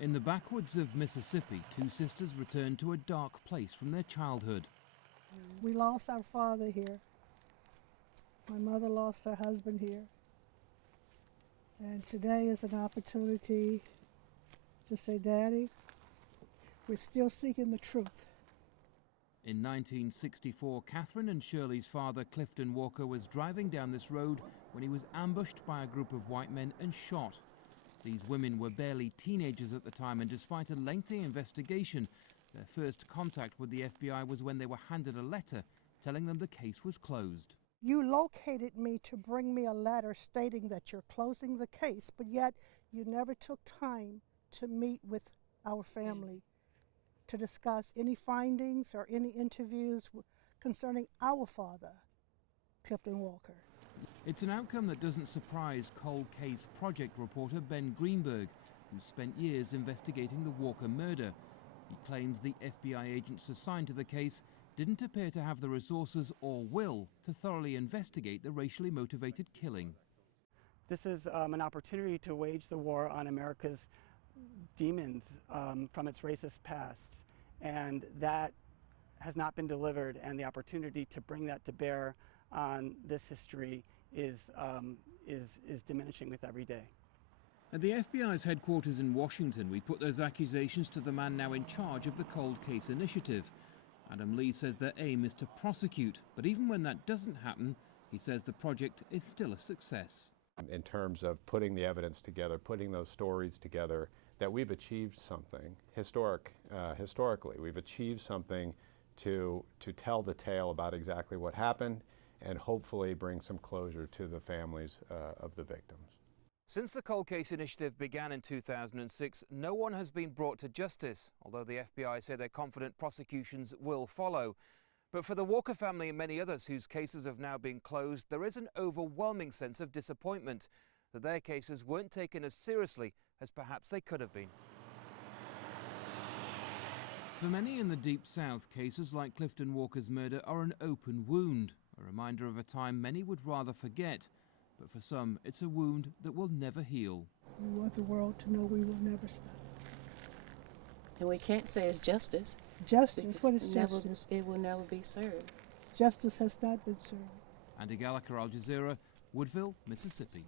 In the backwoods of Mississippi, two sisters returned to a dark place from their childhood. We lost our father here. My mother lost her husband here. And today is an opportunity to say, Daddy, we're still seeking the truth. In 1964, Catherine and Shirley's father, Clifton Walker, was driving down this road when he was ambushed by a group of white men and shot. These women were barely teenagers at the time, and despite a lengthy investigation, their first contact with the FBI was when they were handed a letter telling them the case was closed. You located me to bring me a letter stating that you're closing the case, but yet you never took time to meet with our family to discuss any findings or any interviews concerning our father, Clifton Walker. It's an outcome that doesn't surprise Cold Case Project reporter Ben Greenberg, who spent years investigating the Walker murder. He claims the FBI agents assigned to the case didn't appear to have the resources or will to thoroughly investigate the racially motivated killing. This is an opportunity to wage the war on America's demons from its racist past, and that has not been delivered, and the opportunity to bring that to bear on this history is diminishing with every day. At the FBI's headquarters in Washington, we put those accusations to the man now in charge of the Cold Case Initiative. Adam Lee says their aim is to prosecute, but even when that doesn't happen, he says the project is still a success. In terms of putting the evidence together, putting those stories together, that we've achieved something historically. We've achieved something to tell the tale about exactly what happened and hopefully bring some closure to the families of the victims. Since the Cold Case Initiative began in 2006, no one has been brought to justice, although the FBI say they're confident prosecutions will follow. But for the Walker family and many others whose cases have now been closed, there is an overwhelming sense of disappointment that their cases weren't taken as seriously as perhaps they could have been. For many in the Deep South, cases like Clifton Walker's murder are an open wound, a reminder of a time many would rather forget. But for some, it's a wound that will never heal. We want the world to know we will never stop. And we can't say it's justice. Justice? What is justice? It will never be served. Justice has not been served. Andy Gallagher, Al Jazeera, Woodville, Mississippi.